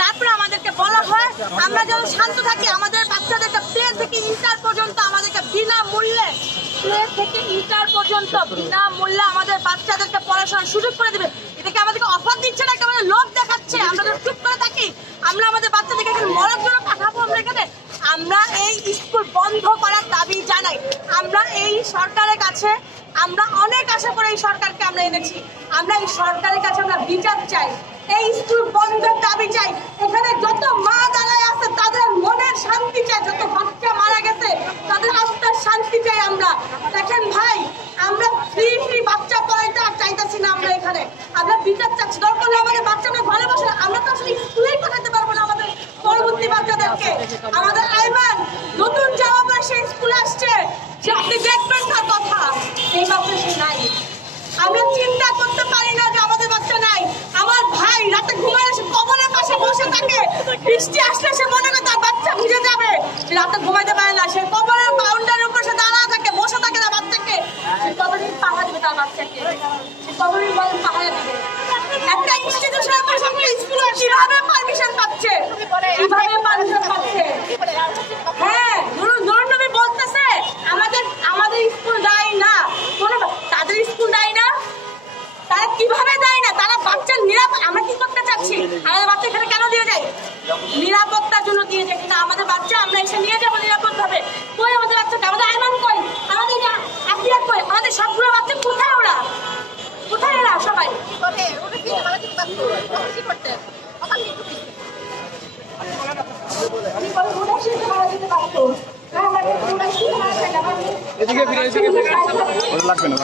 তারপরে আমাদেরকে বলা হয় আমরা যেন শান্ত থাকি, আমাদের বাচ্চাদেরকে প্লে থেকে ইন্টার পর্যন্ত আমাদেরকে বিনামূল্যে আমাদের বাচ্চাদেরকে পড়াশোনার সুযোগ করে দেবে। এটাকে আমাদেরকে অফার দিচ্ছে না, আমাদের লোভ দেখাচ্ছে। আমরা যদি চুপ করে থাকি, আমরা আমাদের বাচ্চাদেরকে এখানে মরার জন্য পাঠাবো। আমরা এই স্কুল বন্ধ করার দাবি জানাই। আমরা এই সরকারের কাছে আমরা অনেক আশা করে এই সরকারকে আমরা এনেছি। আমরা এই সরকারের কাছে আমরা বিচার চাই, এই স্কুল বন্ধের দাবি চাই। এখানে যত মা দাঁড়ায় আছে তাদের মনের শান্তি চাই, যত বাচ্চা মারা গেছে তাদের আত্মার শান্তি চাই। আমরা দেখেন ভাই, আমরা ফ্রি বাচ্চা পড়াইতে আর চাইতেছি না। আমরা এখানে আমরা বিচার চাচ্ছি। দরকার হলে আমাদের বাচ্চা আমরা ভালোবাসে, আমরা তো আসলে স্কুলেই পাঠাতে পারবো না আমাদের পরবর্তী বাচ্চাদেরকে। আমাদের আইমান নতুন যাওয়া পরে সে স্কুলে আসছে, যে আপনি দেখবেন তার কথা, এই বাচ্চা সে নাই। আমরা চিন্তা করতে পারি না যে আমাদের বাচ্চা নাই। আমার ভাই রাতে ঘুমায় সে কবরের পাশে বসে থাকে, বৃষ্টি আসলে সে মনে করে তার বাচ্চা ভিজে যাবে, রাতে ঘুমাইতে পারে না। সে কবরের বাউন্ডারির উপর সে দাঁড়া থাকে, বসে থাকে তার বাচ্চাকে, সে কবরের পাহারা দিবে তার বাচ্চাকে, সে কবরের পাহারা দিবে। একটা ইনস্টিটিউশনের পাশে স্কুলে কিভাবে পারমিশন পাচ্ছে, কিভাবে পারমিশন পাচ্ছে? হ্যাঁ, নুরুন নবী বলতেছে আমাদের স্কুল দেয় না, তাদের স্কুল দেয় না। তারা কিভাবে দেয় না? তারা বাচ্চার নিরাপদ, আমরা কি করতে চাচ্ছি? আমাদের বাচ্চা এখানে কেন দিয়ে যায়? নিরাপত্তার জন্য দিয়ে যায়। কিন্তু আমাদের বাচ্চা আমরা এসে নিয়ে যাবো নিরাপদ ভাবে। কই আমাদের বাচ্চা? আমাদের আইমান কই? আমাদের আফিয়া কই? আমাদের সবগুলো বাচ্চা কোথায়? ওরা কোথায়? এরা সবাই এদিকে ফিরে লাগবে না।